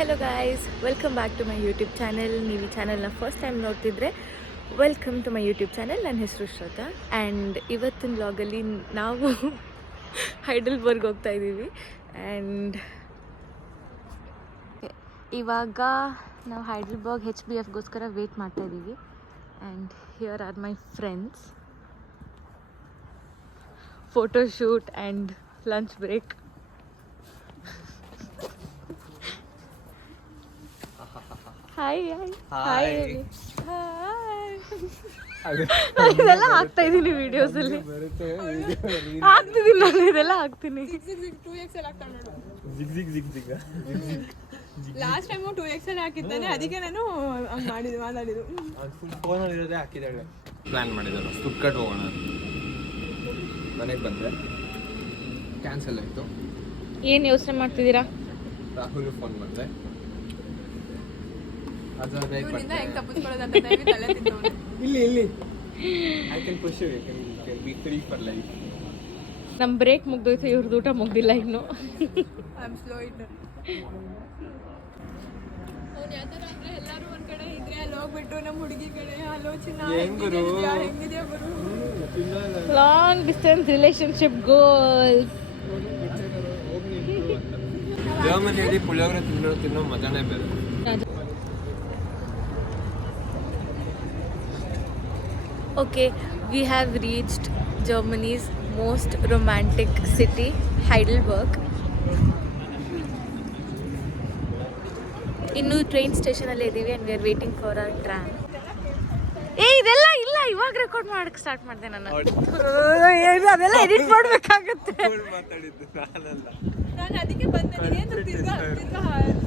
Hello guys, welcome back to my YouTube channel. ನೀವು ಈ ಚಾನೆಲ್ನ ಫಸ್ಟ್ ಟೈಮ್ ನೋಡ್ತಿದ್ರೆ welcome to my YouTube channel. ನನ್ನ ಹೆಸರು ಶ್ರದ್ಧಾ. ಆ್ಯಂಡ್ ಇವತ್ತಿನ ವ್ಲಾಗಲ್ಲಿ ನಾವು ಹೈಡಲ್ಬರ್ಗ್ ಹೋಗ್ತಾ ಇದ್ದೀವಿ. ಆ್ಯಂಡ್ ಇವಾಗ ನಾವು ಹೈಡಲ್ಬರ್ಗ್ HBFಗೋಸ್ಕರ ವೇಟ್ ಮಾಡ್ತಾ ಇದ್ದೀವಿ. And here are my friends. Photo shoot and lunch break. Hi hi ಇದೆಲ್ಲ ಹಾಕ್ತಾ ಇದ್ದೀನಿ ವಿಡಿಯೋಸಲ್ಲಿ. ಹಾಕ್ತಿದ್ದೀನಿ ನಾನು, ಇದೆಲ್ಲ ಹಾಕ್ತೀನಿ. ಲಾಸ್ಟ್ ಟೈಮ್ 2XL ಹಾಕಿದ್ದಾನೆ, ಅದಕ್ಕೆ ನಾನು ಮಾತಾಡಿದ್ದು. ಫೋನಲ್ಲಿ ಇರೋದೇ ಹಾಕಿದ್ದಾಳೆ. ಪ್ಲಾನ್ ಮಾಡಿದ್ದಾರೆ ಸ್ಟುಟ್ಗರ್ಟ್ ಹೋಗೋಣ. ಮನೆಗೆ ಬಂದರೆ ಕ್ಯಾನ್ಸಲ್ ಆಯಿತು. ಏನು ಯೋಚನೆ ಮಾಡ್ತಿದ್ದೀರಾ? ರಾಹುಲ್ ಫೋನ್ ಮಾಡಿದೆ. ಇವನಿಂದ ಹೆಂಗೆ ತಪ್ಪಿಸ್ಕೊಳ್ಳೋದಂತ ದಯವಿಟ್ಟು ತಲೆ ತಿಂದವನು. ಇಲ್ಲಿ I can push you, you can be free for life. ನಮ್ಮ ಬ್ರೇಕ್ ಮುಗ್ದೋಯ್ತು, ಇವ್ರದ್ದು ಊಟ ಮುಗ್ದಿಲ್ಲ ಇನ್ನು. I am slow eater. ಅವ್ನು ಯಾವ ಥರ ಅಂದರೆ ಎಲ್ಲರೂ ಒಂದು ಕಡೆ ಇದ್ರೆ ಅಲ್ಲಿ ಹೋಗ್ಬಿಟ್ಟು ನಮ್ಮ ಹುಡುಗಿ ಕಡೆ ಆಲೋಚನೆ ಹೆಂಗಿದೆಯಾ ಬರು. Long distance relationship goals. ಜರ್ಮನಿಯಲ್ಲಿ ಪುಳಿಯೋಗರೆ ತಿನ್ನೋ ಮಜಾನೇ ಬೇರೆ. Okay, we have reached Germany's most romantic city, Heidelberg. ಇನ್ನು ಟ್ರೈನ್ ಸ್ಟೇಷನಲ್ಲಿ ಇದ್ದೀವಿ and we are waiting for our tram. ಇದೆಲ್ಲ ಇಲ್ಲ, ಇವಾಗ ರೆಕಾರ್ಡ್ ಮಾಡಕ್ಕೆ ಸ್ಟಾರ್ಟ್ ಮಾಡಿದೆ ನಾನು. ಅದೆಲ್ಲ ಎಡಿಟ್ ಮಾಡಬೇಕಾಗುತ್ತೆ. ಮಾತಾಡಿದ್ದು ನಾನಲ್ಲ. ನಾನು ಅದಕ್ಕೆ ಬಂದೆ. ತಿರ್ಗಾ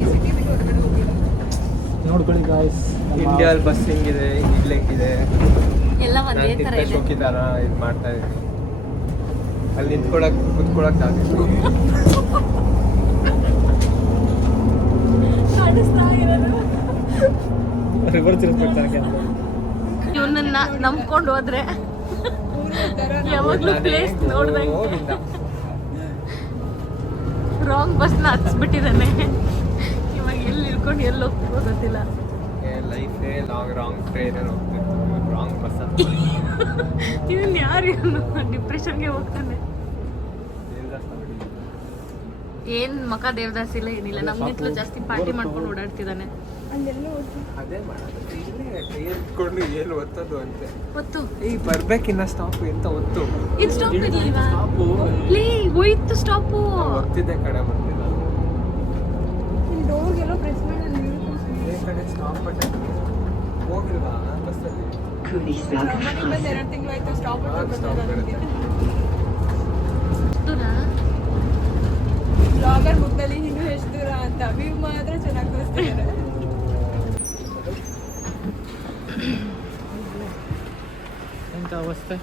ಸಿಟಿ ಬಿಟ್ಟು ಹೊರಗಡೆ ಹೋಗಿಲ್ಲ. ನೋಡ್ಕೊಳ್ಳಿ ಗಾಯ್ಸ್, ಇಂಡಿಯಾಲ್ ಬಸ್ ಹೆಂಗಿದೆ, ಇಲ್ಲಿ ಹೆಂಗಿದೆ, ಎಲ್ಲ ಒಂದೇ ಥರ ಇದೆ. ಹೋಗಿದಾರ ಇದು ಮಾಡ್ತಾ ಇದ್ದೀನಿ. ಅಲ್ಲಿ ನಿಂತ್ಕೊಳಕ್ ಕುತ್ಕೊಳಕ್ ಆಗಿತ್ತು. ರಿವರ್ಸ್ ಇರ್ಬೇಕು. ಇವನನ್ನ ನಂಬ್ಕೊಂಡು ಹೋದ್ರೆ ಯಾವಾಗಲೂ ಪ್ಲೇಸ್ ನೋಡ್ದಂಗೆ ರಾಂಗ್ ಬಸ್ನ ಹತ್ಸ್ಬಿಟ್ಟಿದ್ದಾನೆ. ಇವಾಗ ಎಲ್ಲಿ ಇಳ್ಕೊಂಡು ಎಲ್ಲಿ ಹೋಗ್ತಿರೋ ಗೊತ್ತಿಲ್ಲ. ಲೈಫೇ ರಾಂಗ್ ಟ್ರೈನ್ ಹೋಗ್ತಿತ್ತು, ರಾಂಗ್ ಬಸ್. ಇವನ್ ಯಾರು? ಇವನು ಡಿಪ್ರೆಷನ್ಗೆ ಹೋಗ್ತಾನೆ. ಏನ್ ಮಕ ದೇವದಾಸ್ ಇಲ್ಲ, ಏನಿಲ್ಲ. ನಮ್ಗಿಂತಲೂ ಜಾಸ್ತಿ ಪಾರ್ಟಿ ಮಾಡ್ಕೊಂಡು ಓಡಾಡ್ತಿದ್ದಾನೆ. ಅದೇ ಮಾಡೋದು, ಟ್ರೈನ್ ಇಟ್ಕೊಂಡು ಏನು ಒತ್ತದು ಅಂತೆ. ಒತ್ತು ಈಗ ಬರ್ಬೇಕಿನ್ನ ಸ್ಟಾಪ್ ಎಂತ ಒತ್ತು. ಇದು ಸ್ಟಾಪ್ ಇರ್ಲಿಲ್ವಾ? ಲೇ ಹೋಯ್ತು ಸ್ಟಾಪು. ಒತ್ತಿದ್ದೆ ಕಡೆ ಬರ್ತಿಲ್ಲ. ಇಲ್ಲಿ ಡೋರ್ಗೆಲ್ಲೋ ಪ್ರೆಸ್ ಮಾಡಿ ಇದೇ ಕಡೆ ಸ್ಟಾಪ್ ಬಟನ್ ಹೋಗಿಲ್ವಾ ಬಸ್ಸಲ್ಲಿ? ಮನೆಗೆ ಬಂದು 2 ತಿಂಗಳಾಯ್ತು. ಸ್ಟಾಪ್ ಬ್ಲಾಗರ್ ಬುಕ್ದಲ್ಲಿ ಇನ್ನೂ ಎಷ್ಟು ದೂರ ಅಂತ ವ್ಯೂ ಮಾತ್ರ ಚೆನ್ನಾಗಿ ತೋರಿಸ್ತಿದ್ದಾರೆ. ಎಂತ ಅವಸ್ಥೆ,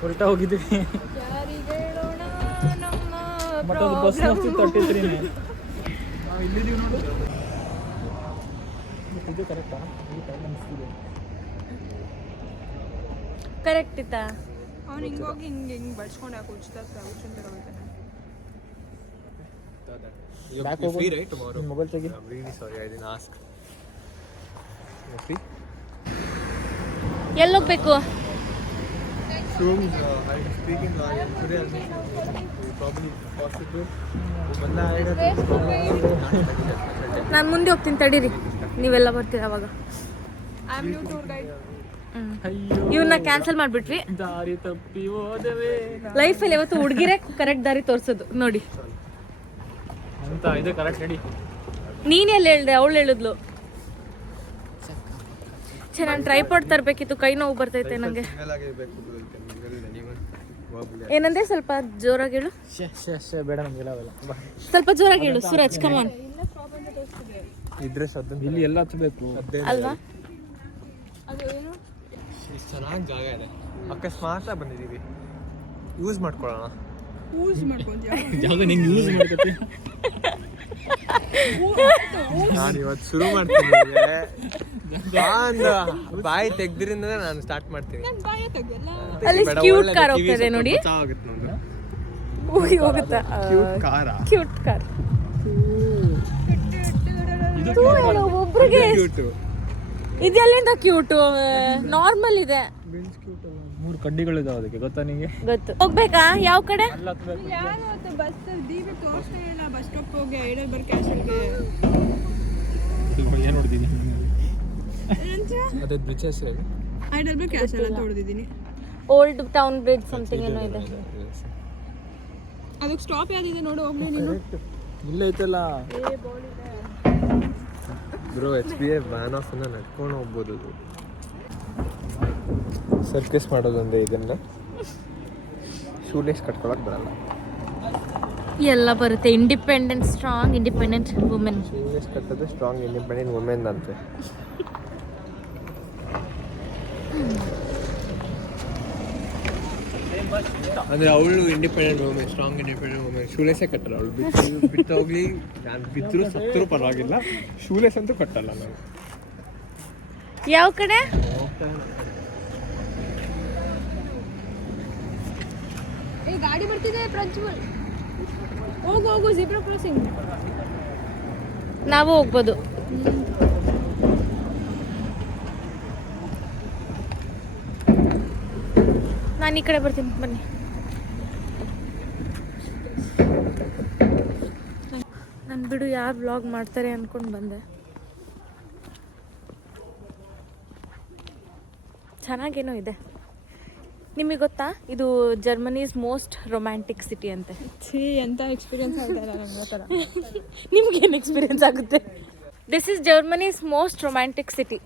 ಹೊರಟ ಹೋಗಿದ್ದೀವಿ. ಯಾರಿಗೆ ಹೇಳೋಣ ನಮ್ಮ ಮತ್ತೊಂದು ಬಸ್ ನೋಡ್ತಿ 33 ನಾವು ಇಲ್ಲಿದ್ದೀವಿ ನೋಡು. ಇದು ಕರೆಕ್ಟಾ? ಈ ಟೈಮ್ ಅನಿಸ್ತಿದೆ. ಕರೆಕ್ಟ್ ಇತ್ತಾ? ಅವ್ನು ಹಿಂಗೋಗಿ ಹಿಂಗೆ ಬಡ್ಸ್ಕೊಂಡು ಯಾಕೆ ಉಚ್ಚಿತ ಹೋಗ್ತಾನೆ. Back You're over. free, right, tomorrow? Mobile check it. I'm really sorry, I didn't ask. You're free? ಎಲ್ಲಿ ಹೋಗ್ಬೇಕು? Soon, I'm speaking today. Probably possible. ನಾನು ಮುಂದೆ ಹೋಗ್ತೀನಿ, ತಡೀರಿ. ನೀವೆಲ್ಲ ಬರ್ತೀರ ಅವಾಗ. I am new tour guide. ಇವನ್ನ ಕ್ಯಾನ್ಸಲ್ ಮಾಡಿಬಿಟ್ವಿ. ದಾರಿ ತಪ್ಪಿ ಹೋದವೇ ಲೈಫಲ್ಲಿ ಯಾವತ್ತು ಹುಡುಗಿರೇ ಕರೆಕ್ಟ್ ದಾರಿ ತೋರಿಸೋದು ನೋಡಿ. ಅಂತ ಇದು ಕರೆಕ್ಟ್ ರೆಡಿ. ನೀನೆಲ್ಲಿ ಹೇಳ್ದೆ? ಅವಳು ಹೇಳಿದ್ಲು. ನಾನು ಟ್ರೈಪಾಡ್ ತರಬೇಕಿತ್ತು, ಕೈ ನೋವು ಬರ್ತೈತೆ ನನಗೆ. ಏನಂದ್ರೆ ಸ್ವಲ್ಪ ಜೋರಾಗಿ ಹೇಳು. ಬೇಡ ನಮ್ಗೆಲ್ಲ ಅವೆಲ್ಲ. ಸ್ವಲ್ಪ ಜೋರಾಗಿ ಹೇಳು ಸೂರಜ್, ಕಮಾನ್. ಇದ್ರೆ ಸದ್ದ ಇಲ್ಲಿ ಎಲ್ಲ ಹಚ್ಚಬೇಕು ಅಲ್ವಾ? ಅದು ಏನು ಇಷ್ಟು ಚೆನ್ನಾಗಿ ಜಾಗ ಇದೆ, ಅಕಸ್ಮಾತ್ ಬಂದಿದ್ದೀವಿ, ಯೂಸ್ ಮಾಡ್ಕೊಳ್ಳೋಣ. ಯೂಸ್ ಮಾಡ್ಕೊಂತೀಯ ಜಾಗ ನಿಂಗೆ ಯೂಸ್ ಮಾಡ್ಕೊತಿ. ನಾನು ಇವತ್ತು ಶುರು ಮಾಡ್ತೀನಿ. ಬಾಯಿ ತೆಗ್ದ್ರಿಂದ ನಾನು ಸ್ಟಾರ್ಟ್ ಮಾಡ್ತೀನಿ. ನಾನು ಬಾಯ ತೆಗೆಲ್ಲ. ಅಲ್ಲಿ ಕ್ಯೂಟ್ ಕಾರ್ ಹೋಗ್ತದೆ ನೋಡಿ. ಹೋಗುತ್ತಾ? ಕ್ಯೂಟ್ ಕಾರಾ? Cute car. ಒಬ್ರಿಗೆ ಇದೆಲ್ಲಿಂದ ಕ್ಯೂಟು ನಾರ್ಮಲ್ ಇದೆ. 3 ಕಡ್ಡಿಗಳಿದಾವೆ ಅದಕ್ಕೆ, ಗೊತ್ತಾ ನಿಂಗೆ? ಗೊತ್ತು. ಹೋಗ್ಬೇಕಾ? ಯಾವ ಕಡೆ? ಯಾವತ್ತು ಬಸ್ ದೀಪ ತೋರಿಸ್ತಾ ಇಲ್ಲ ಬಸ್ ಸ್ಟಾಪ್ ಹೋಗಿ ಹೈಡೆಲ್ಬರ್ಗ್ ಕ್ಯಾಸಲ್ಗೆ. ಏನು ನೋಡಿದ್ದೀನಿ ಅದೇ ಬ್ರಿಡ್ಜಸ್ ಹೇಳಿ. ಹೈಡೆಲ್ಬರ್ಗ್ ಕ್ಯಾಸಲ್ ಅಂತ ಹೊಡೆದಿದ್ದೀನಿ. ಓಲ್ಡ್ ಟೌನ್ ಬ್ರಿಡ್ಜ್ ಸಮಥಿಂಗ್ ಏನೋ ಇದೆ. ಅದಕ್ಕೆ ಸ್ಟಾಪ್ ಯಾವ್ದಿದೆ ನೋಡು ಹೋಗ್ಲಿ ನೀನು. ಇಲ್ಲ ಐತಲ್ಲ ಬ್ರೋ HBA ಬ್ಯಾನ್ ಆಫ್ ಅನ್ನ ನಡ್ಕೊಂಡು ಹೋಗ್ಬೋದು. ಅದು ಸರ್ಕಸ್ ಮಾಡೋದಂದ್ರೆ ಇದನ್ನ ಶೂಲೇಸ್ ಕಟ್ಕೊಳಕ್ ಬರಲ್ಲ. ಎಲ್ಲ ಬರುತ್ತೆ. Independent, strong independent women. Shoelace ಕಟ್ಟೋದು ಸ್ಟ್ರಾಂಗ್ ಇಂಡಿಪೆಂಡೆಂಟ್ ವುಮೆನ್ ಅಂತೆ. ಅಂದರೆ ಅವಳು independent women, strong independent women. ಶೂಲೇಸೇ ಕಟ್ಟಲ್ಲ ಅವಳು. ಬಿಟ್ಟು ಹೋಗ್ಲಿ, ನಾನು ಬಿದ್ದರೂ ಸತ್ತರೂ ಪರವಾಗಿಲ್ಲ, ಶೂಲೇಸ್ ಅಂತೂ ಕಟ್ಟಲ್ಲ ನಾವು. ಯಾವ ಕಡೆ? ಗಾಡಿ ಬರ್ತಿದೆ ಪ್ರಜ್ವಲ್. ಹೋಗು ಝೀಬ್ರಾ ಕ್ರಾಸಿಂಗ್. ನಾವು ಹೋಗ್ಬೋದು. ನಾನು ಈ ಕಡೆ ಬರ್ತೀನಿ, ಬನ್ನಿ. ನಾನು ಬಿಡು ಯಾರು ವ್ಲಾಗ್ ಮಾಡ್ತಾರೆ ಅಂದ್ಕೊಂಡು ಬಂದೆ. ಚೆನ್ನಾಗೇನೋ ಇದೆ. ನಿಮಗೆ ಗೊತ್ತಾ ಇದು ಜರ್ಮನೀಸ್ ಮೋಸ್ಟ್ ರೊಮ್ಯಾಂಟಿಕ್ ಸಿಟಿ ಅಂತೆ. ಎಂತ ಎಕ್ಸ್ಪೀರಿಯನ್ಸ್ ಆಗ್ತಾ ಇಲ್ಲ ನಂಗೆ ಆ ಥರ. ನಿಮ್ಗೇನು ಎಕ್ಸ್ಪೀರಿಯನ್ಸ್ ಆಗುತ್ತೆ? This is Germany's most romantic city.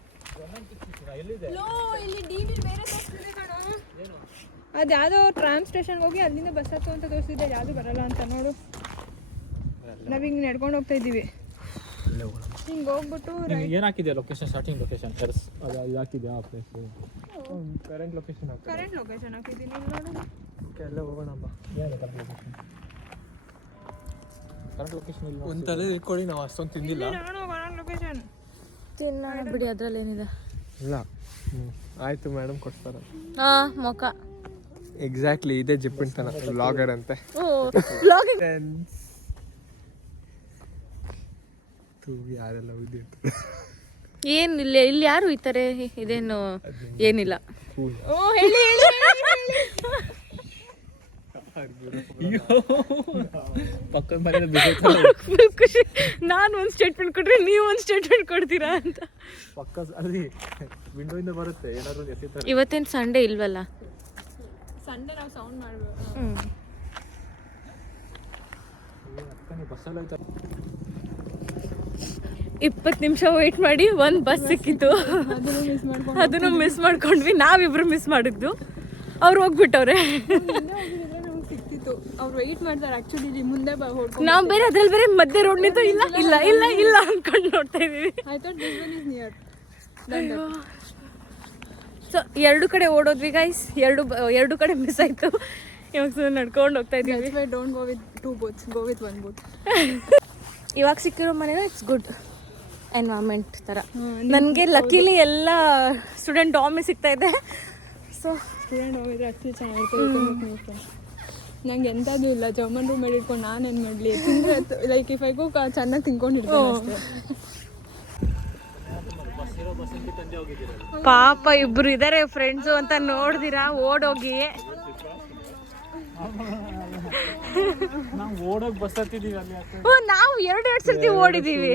ಅದು ಯಾವುದೋ ಟ್ರಾಮ್ ಸ್ಟೇಷನ್ಗೆ ಹೋಗಿ ಅಲ್ಲಿಂದ ಬಸ್ ಹತ್ತು ಅಂತ ತೋರಿಸಿದ್ದೆ, ಯಾವುದು ಬರಲ್ಲ ಅಂತ ನೋಡು. ನಾವು ಹಿಂಗೆ ನಡ್ಕೊಂಡು ಹೋಗ್ತಾ ಇದ್ದೀವಿ. ಹಿಂಗೆ ಹೋಗ್ಬಿಟ್ಟು ಏನು ಹಾಕಿದ್ಯಾ ಲೊಕೇಶನ್? ಸ್ಟಾರ್ಟಿಂಗ್ ಲೊಕೇಶನ್ ಟೆರ್ಸ್ ಅದು ಇದು ಹಾಕಿದ್ಯಾ? ಆ place current location current location ಹಾಕಿದ್ದೀನಿ ನೋಡು. ಎಲ್ಲ ಹೋಗೋಣಮ್ಮ. ಕರೆಂಟ್ ಲೊಕೇಶನ್ ಇಲ್ಲ. ಒಂದು ತಲೆ ಇಟ್ಕೊಳ್ಳಿ, ನಾವು ಅಷ್ಟೊಂದು ತಿಂದಿಲ್ಲ. ಕರೆಂಟ್ ಲೊಕೇಶನ್ ತಿನ್ನೋಣ ಬಿಡಿ, ಅದರಲ್ಲೇನಿದೆ. ಇಲ್ಲ ಆಯಿತು, ಮೇಡಮ್ ಕೊಡ್ತಾರೆ. ಹಾಂ, ಮೊಕ ಎಕ್ಸಾಕ್ಟ್ಲಿ ಇದೇ ಜಿಪ್ಪಿಣ್ತನ. ವ್ಲಾಗರ್ ಅಂತೆ. ಯಾರೆಲ್ಲ ಏನು ಇಲ್ಲಿ ಯಾರು ಈ ಥರ ಇದೇನು ಏನಿಲ್ಲ. ಓ ಹೇಳಿ ಹೇಳಿ ಪಕ್ಕದ ಮನೆ ಖುಷಿ. ನಾನು ಒಂದು ಸ್ಟೇಟ್ಮೆಂಟ್ ಕೊಟ್ರೆ ನೀವು ಒಂದು ಸ್ಟೇಟ್ಮೆಂಟ್ ಕೊಡ್ತೀರಾ ಅಂತ. ಪಕ್ಕ ಅಲ್ಲಿ ವಿಂಡೋಯಿಂದ ಬರುತ್ತೆ ಏನಾದ್ರು ಎಸಿತಾರೆ. ಇವತ್ತೇನು ಸಂಡೇ ಇಲ್ವಲ್ಲ? ಸಂಡೇ ನಾವು ಸೌಂಡ್ ಮಾಡಬೇಕು. ಬಸ್ಸಲ್ಲಿ ಆಯ್ತಾ 20 ನಿಮಿಷ ವೆಯ್ಟ್ ಮಾಡಿ ಒಂದು ಬಸ್ ಸಿಕ್ಕಿತ್ತು. ಅದನ್ನು ಮಿಸ್ ಮಾಡ್ಕೊಂಡ್ವಿ. ನಾವಿಬ್ರು ಮಿಸ್ ಮಾಡಿದ್ದು, ಅವ್ರು ಹೋಗ್ಬಿಟ್ಟವ್ರೆ. ನಮ್ಗೆ ಸಿಕ್ತಿತ್ತು. ಅವ್ರು ವೆಯ್ಟ್ ಮಾಡ್ತಾರೆ ಆ್ಯಕ್ಚುಲಿ ಇಲ್ಲಿ ಮುಂದೆ ನಾವು ಬೇರೆ ಅದ್ರಲ್ಲಿ ಬೇರೆ ಮಧ್ಯೆ ರೋಡ್ ನಿಂತು ಇಲ್ಲ ಇಲ್ಲ ಇಲ್ಲ ಇಲ್ಲ ಅಂದ್ಕೊಂಡು ನೋಡ್ತಾ ಇದೀವಿ. I thought this one is near. So 2 ಕಡೆ ಓಡೋದ್ವಿ ಗೈಸ್. 2 ಕಡೆ ಮಿಸ್ ಆಯಿತು. ಇವಾಗ ನಡ್ಕೊಂಡು ಹೋಗ್ತಾ ಇದ್ದೀವಿ. Don't go with 2 boats, go with 1 boat. ಇವಾಗ ಸಿಕ್ಕಿರೋ ಮನೇನ ಇಟ್ಸ್ ಗುಡ್ ಎನ್ವೈರ್ಮೆಂಟ್ ಥರ. ನನಗೆ ಲಕ್ಕಿಲಿ ಎಲ್ಲ ಸ್ಟೂಡೆಂಟ್ ಡಾಮಿ ಸಿಗ್ತಾ ಇದೆ. ಸೊ ಸ್ಟೂಡೆಂಟ್ ಹೋಗಿದ್ರೆ ಅಷ್ಟು ಚೆನ್ನಾಗಿರುತ್ತೆ. ನಂಗೆ ಎಂಥದ್ದು ಇಲ್ಲ, ಜರ್ಮನ್ ರೂಮ್ ಮೇಲೆ ಇಟ್ಕೊಂಡು ನಾನೇನು ಮಾಡಲಿ. ತಿಂದರೆ ಲೈಕ್ ಇಫ್ ಐ ಗೋ ಚೆನ್ನಾಗಿ ತಿನ್ಕೊಂಡಿರ್ತೀನಿ ಅಷ್ಟೇ. ಪಾಪ ಇಬ್ರು ಇದಾರೆ ಫ್ರೆಂಡ್ಸು ಅಂತ ನೋಡ್ದಿರಾ ಓಡೋಗಿ. ನಾವು ಓಡೋಗಿ ಬಸ್ ಹತ್ತಿದ್ದೀವಿ ಅಲ್ಲಿ. ನಾವು 2 ಸರ್ತಿ ಓಡಿದೀವಿ.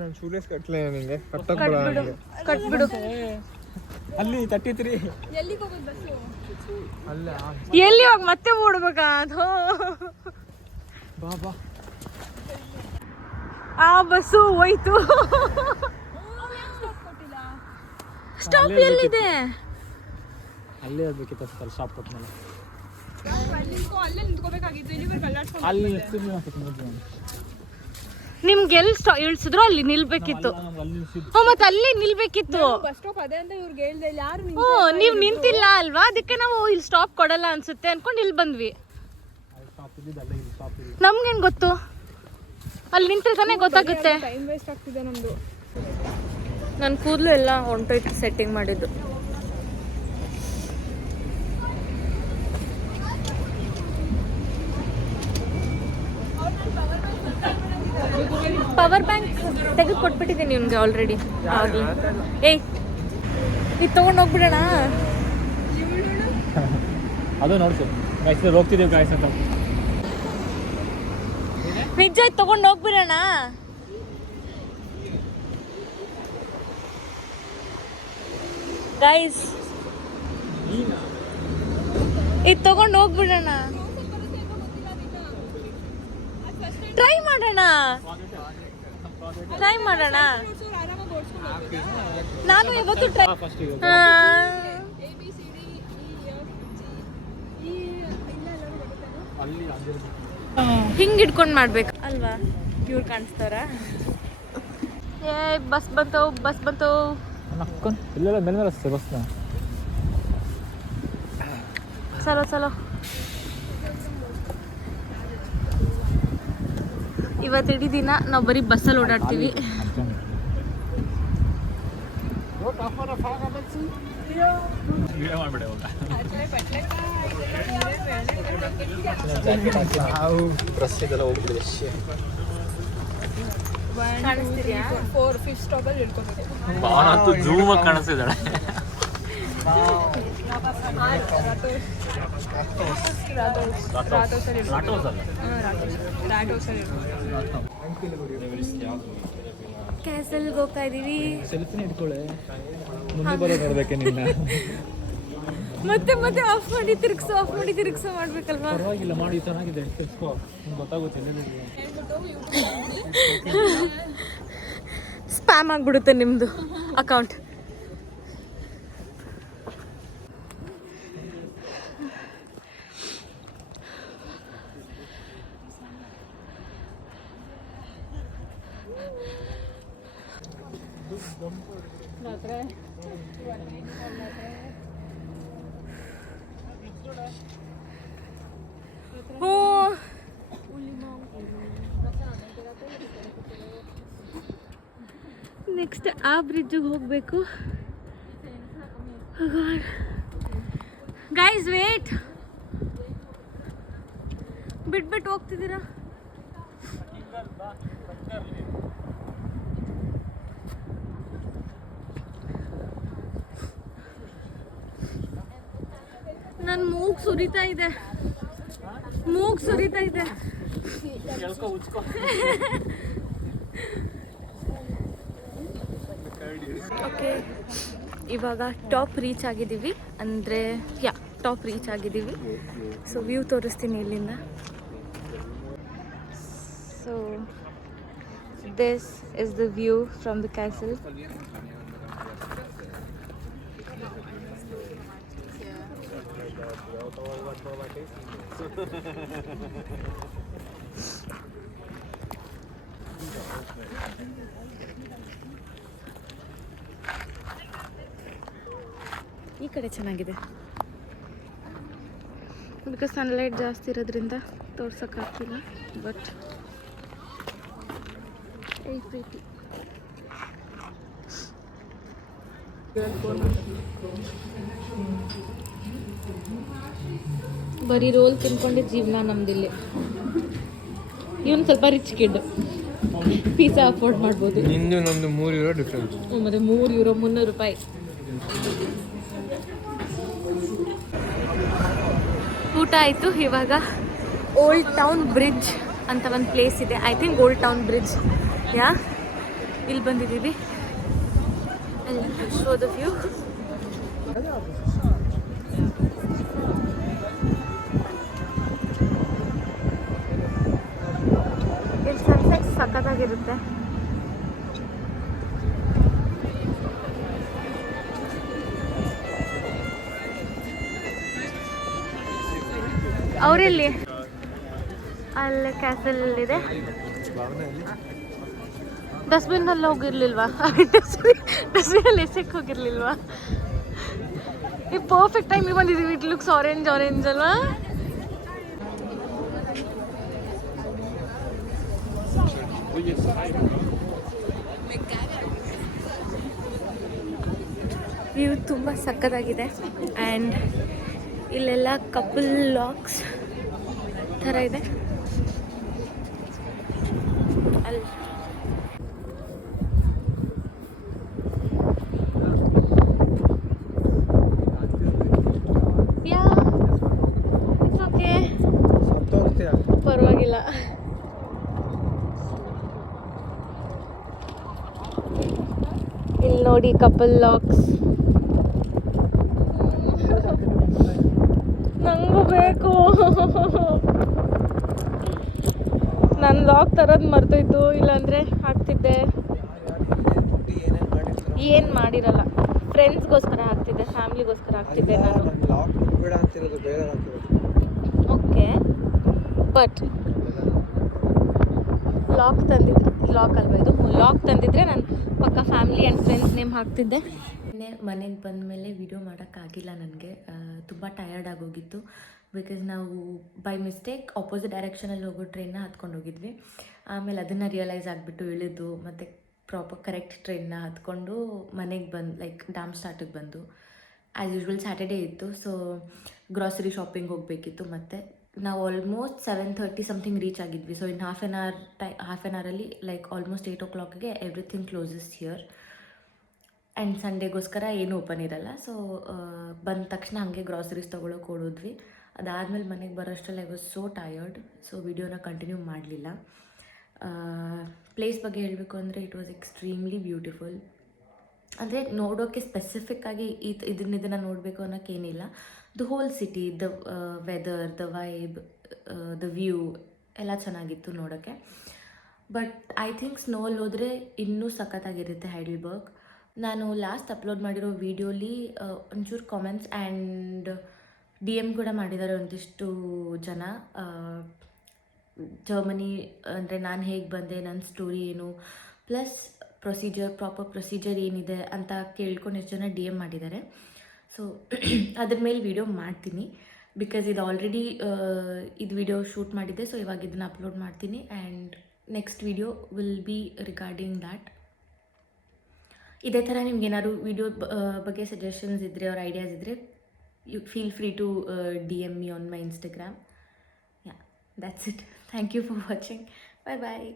ನಾನು ಶೂಲೇಸ್ ಕಟ್ಲೇ ನಿಂಗೆ ಕಟ್ಬಿಡು. ಅಲ್ಲಿ 33 ಎಲ್ಲಿಗೆ ಹೋಗೋದು ಬಸ್ಸು? ಅಲ್ಲ ಎಲ್ಲಿ ಹೋಗಿ ಮತ್ತೆ ಓಡ್ಬೇಕಾ? ಅದು ಬಾ ಆ ಬಸ್ಸು ಹೋಯ್ತು. ಸ್ಟಾಪ್ ಎಲ್ಲಿದೆ? ಅಲ್ಲೇ ಇರ್ಬೇಕಿತ್ತು ಅಷ್ಟೇ. ಅಲ್ಲಿ ಸ್ಟಾಪ್ ಕೊಟ್ಟಮೇಲೆ ಅಲ್ಲೇ ನಿಂತ್ಕೋಬೇಕಾಗಿತ್ತು. ಇಲ್ಲಿವರೆಗೆ ಅಲ್ಲಾಡ್ಸ್ಕೊಂಡು ಅಲ್ಲಿ ಎಕ್ಸ್ಪೀರಿಯನ್ಸ್ ಆಗ್ತದೆ ನೋಡಿ. ನಿಮ್ಗೆ ಎಲ್ಲಿ ಇಳಿಸಿದ್ರು ಅಲ್ಲಿ ನಿಲ್ಬೇಕಿತ್ತು. ಮತ್ತೆ ಅಲ್ಲಿ ನಿಲ್ಬೇಕಿತ್ತು. ಬಸ್ ಸ್ಟಾಪ್ ಅದೇ ಅಂತ ಇವ್ರಿಗೆ ಹೇಳ್ದೆ. ಯಾರು ನೀವು ನಿಂತಿಲ್ಲ ಅಲ್ವಾ, ಅದಕ್ಕೆ ನಾವು ಇಲ್ಲಿ ಸ್ಟಾಪ್ ಕೊಡಲ್ಲ ಅನ್ಸುತ್ತೆ ಅನ್ಕೊಂಡು ಇಲ್ಲಿ ಬಂದ್ವಿ. ನಮ್ಗೇನು ಗೊತ್ತು, ಅಲ್ಲಿ ನಿಂತ್ರೆ ತಾನೇ ಗೊತ್ತಾಗುತ್ತೆ. ಟೈಮ್ ವೇಸ್ಟ್ ಆಗ್ತಿದೆ ನಮ್ಮದು. ನನ್ನ ಕೂದಲು ಎಲ್ಲ ಹೊಂಟೋಯ್ತು ಸೆಟ್ಟಿಂಗ್ ಮಾಡಿದ್ದು. ಪವರ್ ಬ್ಯಾಂಕ್ ತೆಗೆದು ಕೊಟ್ಬಿಟ್ಟಿದ್ದೀನಿ ನಿಮ್ಗೆ ಆಲ್ರೆಡಿ ಆಗಲಿ. ಏಯ್ ಇದು ತೊಗೊಂಡು ಹೋಗ್ಬಿಡೋಣ. ಅದು ನೋಡ್ತು ಗಾಯ್ಸ್ ಹೋಗ್ತಿದ್ದೀವಿ ಗಾಯ್ಸ್ ಅಂತ. ನಿಜ ಇದು ತೊಗೊಂಡು ಹೋಗ್ಬಿಡೋಣ. ಗೈಸ್ ಇದು ತೊಗೊಂಡು ಹೋಗ್ಬಿಡೋಣ. ಟ್ರೈ ಮಾಡೋಣ. ನಾನು ಇವತ್ತು ಟ್ರೈ ಹಿಂಗೆ ಇಟ್ಕೊಂಡು ಮಾಡ್ಬೇಕು ಅಲ್ವಾ? ಇವ್ರು ಕಾಣಿಸ್ತಾರ. ಏ ಬಸ್ ಬಂತು. ಇಲ್ಲೆಲ್ಲ ಮೇಲೆ ಬಸ್ನ ಚಲೋ ಇವತ್ತು ಇಡೀ ದಿನ ನಾವು ಬರೀ ಬಸ್ಸಲ್ಲಿ ಓಡಾಡ್ತೀವಿ. ಕಾಣಿಸ್ತಿದ್ದಾಳೆ. ಕ್ಯಾಸಲ್ಗೆ ಹೋಗ್ತಾ ಇದೀವಿ. ಸೆಲ್ಫಿನ ಇಟ್ಕೊಳ್ಳೆ, ಮುಂದೆ ಬರೋ ನೋಡ್ಬೇಕೆ ನಿನ್ನ. ಮತ್ತೆ ಆಫ್ ಮಾಡಿ ತಿರುಗಿಸೋ ಮಾಡ್ಬೇಕಲ್ವಾ? ಪರವಾಗಿಲ್ಲ, ಮಾಡಿ ಚೆನ್ನಾಗಿದೆ. ತಿರ್ಸ್ಕೋ, ನಿಮ್ಗೆ ಗೊತ್ತಾಗುತ್ತೆ ಎಲ್ಲೆಲ್ಲಿದೆ. ಸ್ಪ್ಯಾಮ್ ಆಗಿಬಿಡುತ್ತೆ ನಿಮ್ಮದು ಅಕೌಂಟ್. ನೆಕ್ಸ್ಟ್ ಆ ಬ್ರಿಡ್ಜಿಗೆ ಹೋಗಬೇಕು. ಗೈಸ್ ವೇಟ್, ಬಿಟ್ಬಿಟ್ಟು ಹೋಗ್ತಿದ್ದೀರಾ? ನನ್ನ ಮೂಗು ಸುರಿತಾ ಇದೆ. ಓಕೆ, ಇವಾಗ ಟಾಪ್ ರೀಚ್ ಆಗಿದ್ದೀವಿ. ಅಂದರೆ ಟಾಪ್ ರೀಚ್ ಆಗಿದ್ದೀವಿ. ಸೊ ವ್ಯೂ ತೋರಿಸ್ತೀನಿ ಇಲ್ಲಿಂದ. So this is the view from the castle. ಈ ಕಡೆ ಚೆನ್ನಾಗಿದೆ, ಬಿಕಾಸ್ ಸನ್ಲೈಟ್ ಜಾಸ್ತಿ ಇರೋದ್ರಿಂದ ತೋರ್ಸೋಕ್ಕಾಗ್ತಿಲ್ಲ. ಬಟ್ ಪ್ರೀತಿ ಬರೀ ರೋಲ್ ತಿನ್ಕೊಂಡೆ ಜೀವನ ನಮ್ದಿಲ್ಲಿ. ಇವನು ಸ್ವಲ್ಪ ರಿಚ್ ಕಿಡ್, ಪಿಜ್ಜಾ ಅಫೋರ್ಡ್ ಮಾಡ್ಬೋದು. ನಿಂದು ನಮ್ದು €3 ಡಿಫ್ರೆನ್ಸ್. ಮತ್ತೆ €3 ₹300. ಊಟ ಆಯಿತು. ಇವಾಗ ಓಲ್ಡ್ ಟೌನ್ ಬ್ರಿಡ್ಜ್ ಅಂತ ಒಂದು ಪ್ಲೇಸ್ ಇದೆ. I think old town bridge. ಇಲ್ಲಿ ಬಂದಿದ್ದೀವಿ. Show the view. ಇಲ್ಲಿ ಸನ್ಸೆಟ್ ಸಖತ್ತಾಗಿರುತ್ತೆ. ಅವರೆಲ್ಲಿ? ಅಲ್ಲಿ ಕ್ಯಾಸಲಲ್ಲಿದೆ. ಡಸ್ಟ್ಬಿನ್ನಲ್ಲಿ ಹೋಗಿರ್ಲಿಲ್ವಾ? ಡಸ್ಟ್ಬಿನಲ್ಲಿ ಎಸೆಕ್ ಹೋಗಿರ್ಲಿಲ್ವಾ? ಈ ಪರ್ಫೆಕ್ಟ್ ಟೈಮಿಗೆ ಬಂದಿದ್ದೀವಿ. ಇಟ್ ಲುಕ್ಸ್ ಆರೆಂಜ್ ಅಲ್ವಾ? ವ್ಯೂ ತುಂಬ ಸಕ್ಕತ್ತಾಗಿದೆ. ಆ್ಯಂಡ್ ಇಲ್ಲೆಲ್ಲ ಕಪಲ್ ಲಾಕ್ಸ್ ಥರ ಇದೆ. ಅಲ್ಲಿ ಇಲ್ಲಿ ನೋಡಿ ಕಪಲ್ ಲಾಕ್ಸ್. ನಂಗೂ ಬೇಕು. ನಾನು ಲಾಕ್ ತರೋದು ಮರ್ತೋಯ್ತು, ಇಲ್ಲಾಂದರೆ ಹಾಕ್ತಿದ್ದೆ. ಏನು ಮಾಡಿರಲ್ಲ, ಫ್ರೆಂಡ್ಸ್ಗೋಸ್ಕರ ಹಾಕ್ತಿದ್ದೆ, ಫ್ಯಾಮ್ಲಿಗೋಸ್ಕರ ಹಾಕ್ತಿದ್ದೆ ನಾನು. ಓಕೆ, ಬಟ್ ಲಾಕ್ ತಂದಿದ್ರೆ, ಲಾಕ್ ಅಲ್ವಾ ಇದು, ಲಾಕ್ ತಂದಿದ್ರೆ ನಾನು ಪಕ್ಕ ಫ್ಯಾಮ್ಲಿ ಆ್ಯಂಡ್ ಫ್ರೆಂಡ್ಸ್ ನೇಮ್ ಹಾಕ್ತಿದ್ದೆ. ಮನೆಗೆ ಬಂದ ಮೇಲೆ ವಿಡಿಯೋ ಮಾಡೋಕ್ಕಾಗಿಲ್ಲ ನನಗೆ, ತುಂಬ ಟಯರ್ಡ್ ಆಗೋಗಿತ್ತು. ಬಿಕಾಸ್ ನಾವು ಬೈ ಮಿಸ್ಟೇಕ್ ಆಪೋಸಿಟ್ ಡೈರೆಕ್ಷನಲ್ಲಿ ಹೋಗೋ ಟ್ರೈನ್ನ ಹತ್ಕೊಂಡು ಹೋಗಿದ್ವಿ. ಆಮೇಲೆ ಅದನ್ನು ರಿಯಲೈಸ್ ಆಗಿಬಿಟ್ಟು ಇಳಿದು ಮತ್ತು ಪ್ರಾಪರ್ ಕರೆಕ್ಟ್ ಟ್ರೈನ್ನ ಹತ್ಕೊಂಡು ಮನೆಗೆ ಬಂದು ಲೈಕ್ ಡ್ಯಾಮ್ ಸ್ಟಾರ್ಟಿಗೆ ಬಂದು. ಆ್ಯಸ್ ಯೂಶ್ವಲ್ ಸ್ಯಾಟರ್ಡೇ ಇತ್ತು, ಸೊ ಗ್ರಾಸರಿ ಶಾಪಿಂಗ್ ಹೋಗಬೇಕಿತ್ತು. ಮತ್ತು ನಾವು ಆಲ್ಮೋಸ್ಟ್ 7:30 ಸಮಥಿಂಗ್ ರೀಚ್ ಆಗಿದ್ವಿ. ಸೊ ಇನ್ನು ಹಾಫ್ ಆ್ಯನ್ ಅವರಲ್ಲಿ ಲೈಕ್ ಆಲ್ಮೋಸ್ಟ್ 8 o'clockಗೆ ಎವ್ರಿಥಿಂಗ್ ಕ್ಲೋಸಸ್ ಹಿಯರ್. ಆ್ಯಂಡ್ ಸಂಡೇಗೋಸ್ಕರ ಏನೂ ಓಪನ್ ಇರಲ್ಲ. ಸೊ ಬಂದ ತಕ್ಷಣ ಹಾಗೆ ಗ್ರಾಸರೀಸ್ ತೊಗೊಳಕ್ಕೆ ಓಡೋದ್ವಿ. ಅದಾದಮೇಲೆ ಮನೆಗೆ ಬರೋಷ್ಟರಲ್ಲಿ I was so tired, so ವಿಡಿಯೋನ ಕಂಟಿನ್ಯೂ ಮಾಡಲಿಲ್ಲ. ಪ್ಲೇಸ್ ಬಗ್ಗೆ ಹೇಳಬೇಕು ಅಂದರೆ ಇಟ್ ವಾಸ್ ಎಕ್ಸ್ಟ್ರೀಮ್ಲಿ ಬ್ಯೂಟಿಫುಲ್. ಅಂದರೆ ನೋಡೋಕ್ಕೆ ಸ್ಪೆಸಿಫಿಕ್ಕಾಗಿ ಇದನ್ನು ನೋಡಬೇಕು ಅನ್ನೋಕ್ಕೇನಿಲ್ಲ. The whole city, the weather, the vibe, the view ಎಲ್ಲ ಚೆನ್ನಾಗಿತ್ತು ನೋಡೋಕ್ಕೆ. ಬಟ್ ಐ ಥಿಂಕ್ ಸ್ನೋಲ್ಲಿ ಹೋದರೆ ಇನ್ನೂ ಸಖತ್ತಾಗಿರುತ್ತೆ ಹೈಡೆಲ್ಬರ್ಗ್. ನಾನು ಲಾಸ್ಟ್ ಅಪ್ಲೋಡ್ ಮಾಡಿರೋ ವೀಡಿಯೋಲಿ ಒಂಚೂರು ಕಾಮೆಂಟ್ಸ್ ಆ್ಯಂಡ್ DM ಕೂಡ ಮಾಡಿದ್ದಾರೆ ಒಂದಿಷ್ಟು ಜನ. ಜರ್ಮನಿ ಅಂದರೆ ನಾನು ಹೇಗೆ ಬಂದೆ, ನನ್ನ ಸ್ಟೋರಿ ಏನು, ಪ್ಲಸ್ ಪ್ರಾಪರ್ ಪ್ರೊಸೀಜರ್ ಏನಿದೆ ಅಂತ ಕೇಳ್ಕೊಂಡು ಎಷ್ಟು ಜನ DM ಮಾಡಿದ್ದಾರೆ. ಸೊ ಅದ್ರ ಮೇಲೆ ವಿಡಿಯೋ ಮಾಡ್ತೀನಿ. ಬಿಕಾಸ್ ಇದು ಆಲ್ರೆಡಿ ಇದು ವಿಡಿಯೋ ಶೂಟ್ ಮಾಡಿದ್ದೆ, ಸೊ ಇವಾಗ ಇದನ್ನು ಅಪ್ಲೋಡ್ ಮಾಡ್ತೀನಿ. And next video will be regarding that. ಇದೇ ಥರ ನಿಮ್ಗೆ ಏನಾದ್ರು ವಿಡಿಯೋ ಬಗ್ಗೆ ಸಜೆಷನ್ಸ್ ಇದ್ದರೆ ಅವ್ರ ಐಡಿಯಾಸ್ ಇದ್ದರೆ, you feel free to DM me on my Instagram. Yeah, that's it. Thank you for watching. Bye bye.